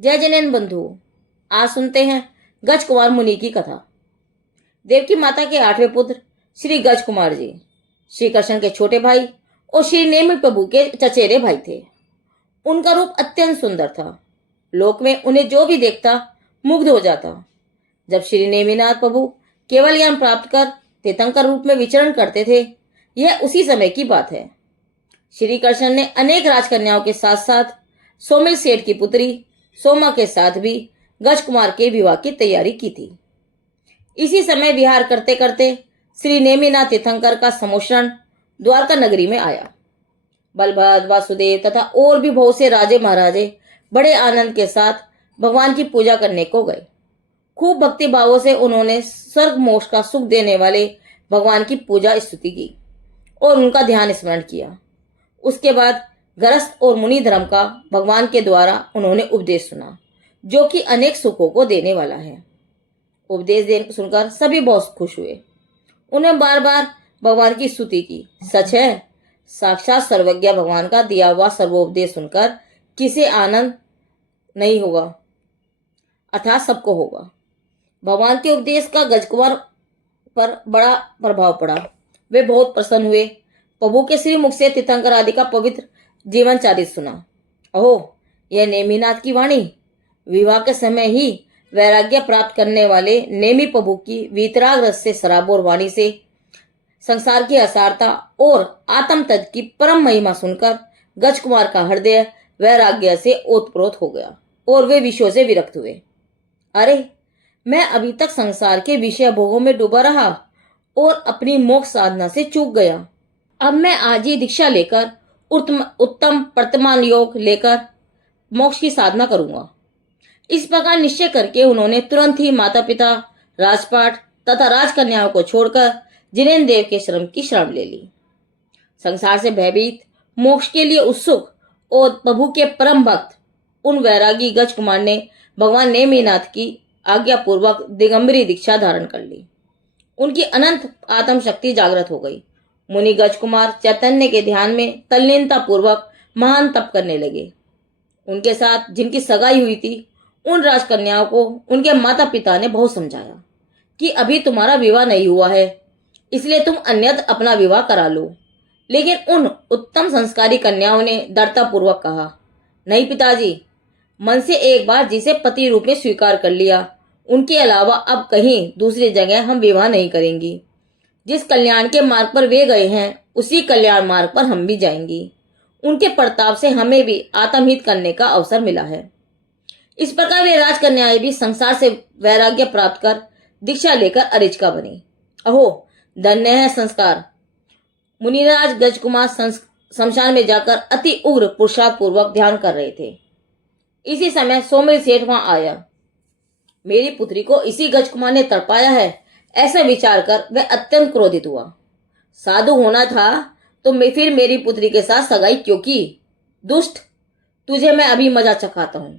जय जैन बंधु, आज सुनते हैं गज कुमार मुनि की कथा। देवकी माता के 8वें पुत्र श्री गज कुमार जी श्री कृष्ण के छोटे भाई और श्री नेमि प्रभु के चचेरे भाई थे। उनका रूप अत्यंत सुंदर था। लोक में उन्हें जो भी देखता मुग्ध हो जाता। जब श्री नेमिनाथ प्रभु केवल ज्ञान प्राप्त कर तीर्थंकर रूप में विचरण करते थे, यह उसी समय की बात है। श्री कृष्ण ने अनेक राजकन्याओं के साथ साथ सोमिल सेठ की पुत्री सोमा के साथ भी गजकुमार के विवाह की तैयारी की थी। इसी समय विहार करते करते श्री नेमिनाथ तीर्थंकर का समुश्रण द्वारका नगरी में आया। बलभद्र, वासुदेव तथा और भी बहुत से राजे महाराजे बड़े आनंद के साथ भगवान की पूजा करने को गए। खूब भक्ति भावों से उन्होंने स्वर्ग मोक्ष का सुख देने वाले भगवान की पूजा स्तुति की और उनका ध्यान स्मरण किया। उसके बाद गृहस्थ और मुनि धर्म का भगवान के द्वारा उन्होंने उपदेश सुना, जो कि अनेक सुखों को देने वाला है। उपदेश सुनकर सभी बहुत खुश हुए। उन्हें बार बार भगवान की स्तुति की। सच है, साक्षात सर्वज्ञ भगवान का दिया हुआ सर्वोपदेश सुनकर किसे आनंद नहीं होगा, अर्थात सबको होगा। भगवान के उपदेश का गजकुमार पर बड़ा प्रभाव पड़ा। वे बहुत प्रसन्न हुए। प्रभु के श्री मुख से तीर्थंकर आदि का पवित्र जीवन चरित सुना। ओह, यह नेमिनाथ की वाणी! विवाह के समय ही वैराग्य प्राप्त करने वाले नेमि प्रभु की वीतराग रस से सराबोर वाणी से संसार की असारता और आत्म तत्व की परम महिमा सुनकर गजकुमार का हृदय वैराग्य से ओतप्रोत हो गया और वे विषयों से विरक्त हुए। अरे, मैं अभी तक संसार के विषय भोगों में डूबा रहा और अपनी मोक्ष साधना से चूक गया। अब मैं आज ही दीक्षा लेकर उत्तम वर्तमान योग लेकर मोक्ष की साधना करूंगा। इस प्रकार निश्चय करके उन्होंने तुरंत ही माता पिता, राजपाट तथा राजकन्याओं को छोड़कर जिनेन्द्र देव के श्रम की शरण ले ली। संसार से भयभीत, मोक्ष के लिए उत्सुक और प्रभु के परम भक्त उन वैरागी गजकुमार ने भगवान नेमिनाथ की आज्ञा पूर्वक दिगंबरी दीक्षा धारण कर ली। उनकी अनंत आत्म शक्ति जागृत हो गई। मुनि गजकुमार चैतन्य के ध्यान में तल्लीनता पूर्वक महान तप करने लगे। उनके साथ जिनकी सगाई हुई थी, उन राजकन्याओं को उनके माता पिता ने बहुत समझाया कि अभी तुम्हारा विवाह नहीं हुआ है, इसलिए तुम अन्यत्र अपना विवाह करा लो। लेकिन उन उत्तम संस्कारी कन्याओं ने दृढ़ता पूर्वक कहा, नहीं पिताजी, मन से एक बार जिसे पति रूप में स्वीकार कर लिया, उनके अलावा अब कहीं दूसरी जगह हम विवाह नहीं करेंगी। जिस कल्याण के मार्ग पर वे गए हैं, उसी कल्याण मार्ग पर हम भी जाएंगी। उनके प्रताप से हमें भी आत्महित करने का अवसर मिला है। इस प्रकार वे राजकन्याएं भी संसार से वैराग्य प्राप्त कर दीक्षा लेकर अरिचका बनी। अहो, धन्य है संस्कार! मुनिराज गजकुमार शमशान में जाकर अति उग्र पुरुषार्थ पूर्वक ध्यान कर रहे थे। इसी समय सोमिल सेठ वहां आया। मेरी पुत्री को इसी गजकुमार ने तड़पाया है, ऐसा विचार कर वह अत्यंत क्रोधित हुआ। साधु होना था तो फिर मेरी पुत्री के साथ सगाई क्यों की? दुष्ट, तुझे मैं अभी मजा चखाता हूं।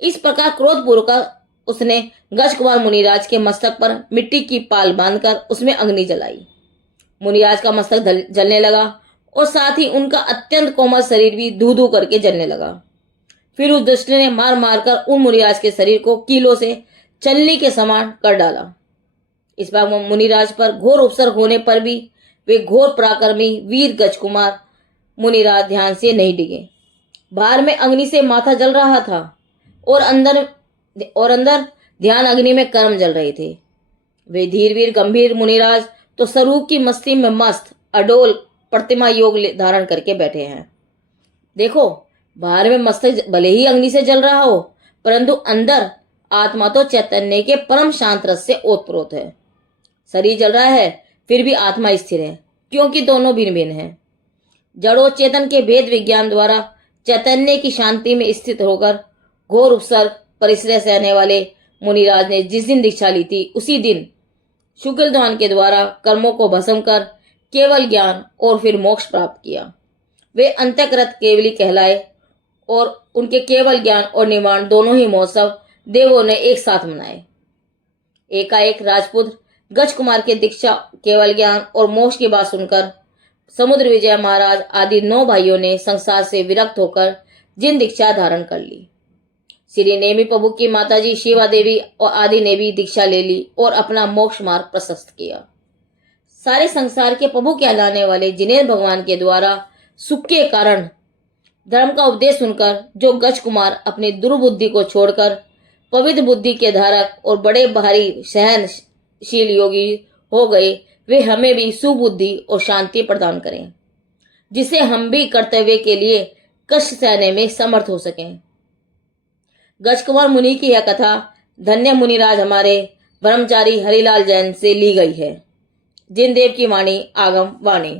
इस प्रकार क्रोधपूर्वक उसने गजकुमार मुनिराज के मस्तक पर मिट्टी की पाल बांधकर उसमें अग्नि जलाई। मुनिराज का मस्तक जलने लगा और साथ ही उनका अत्यंत कोमल शरीर भी धू धू करके जलने लगा। फिर उस दुष्ट ने मार मारकर उन मुनिराज के शरीर को कीलों से चलनी के समान कर डाला। इस बार मुनिराज पर घोर उपसर्ग होने पर भी वे घोर पराक्रमी वीर गजकुमार मुनिराज ध्यान से नहीं डिगे। बाहर में अग्नि से माथा जल रहा था और अंदर ध्यान अग्नि में कर्म जल रहे थे। वे धीर वीर गंभीर मुनिराज तो स्वरूप की मस्ती में मस्त अडोल प्रतिमा योग धारण करके बैठे हैं। देखो, बाहर में मस्तक भले ही अग्नि से जल रहा हो, परंतु अंदर आत्मा तो चैतन्य के परम शांत रस से ओतप्रोत है। शरीर जल रहा है, फिर भी आत्मा स्थिर है, क्योंकि दोनों भिन्न भिन्न हैं। जड़ो चेतन के भेद विज्ञान द्वारा चैतन्य की शांति में स्थित होकर घोर उपसर्ग परिश्रय सहने वाले मुनिराज ने जिस दिन दीक्षा ली थी, उसी दिन शुक्लध्यान के द्वारा कर्मों को भस्म कर केवल ज्ञान और फिर मोक्ष प्राप्त किया। वे अंतकृत केवली कहलाए और उनके केवल ज्ञान और निर्वाण दोनों ही महोत्सव देवों ने एक साथ मनाए। एकाएक राजपुत्र गजकुमार के दीक्षा, केवल ज्ञान और मोक्ष की बात सुनकर समुद्र विजय महाराज आदि 9 भाइयों ने संसार से विरक्त होकर जिन दीक्षा धारण कर ली, श्री नेमी प्रभु की माताजी शिवा देवी और आदि ने भी दीक्षा ले ली और अपना मोक्ष मार्ग प्रशस्त किया। सारे संसार के प्रभु कहलाने वाले जिनेन्द्र भगवान के द्वारा सुख के कारण धर्म का उपदेश सुनकर जो गज कुमार अपनी दुर्बुद्धि को छोड़कर पवित्र बुद्धि के धारक और बड़े भारी सहनशील योगी हो गए, वे हमें भी सुबुद्धि और शांति प्रदान करें, जिसे हम भी कर्तव्य के लिए कष्ट सहने में समर्थ हो सकें। गज कुमार मुनि की यह कथा धन्य मुनिराज हमारे ब्रह्मचारी हरिलाल जैन से ली गई है। जिनदेव की वाणी आगम वाणी।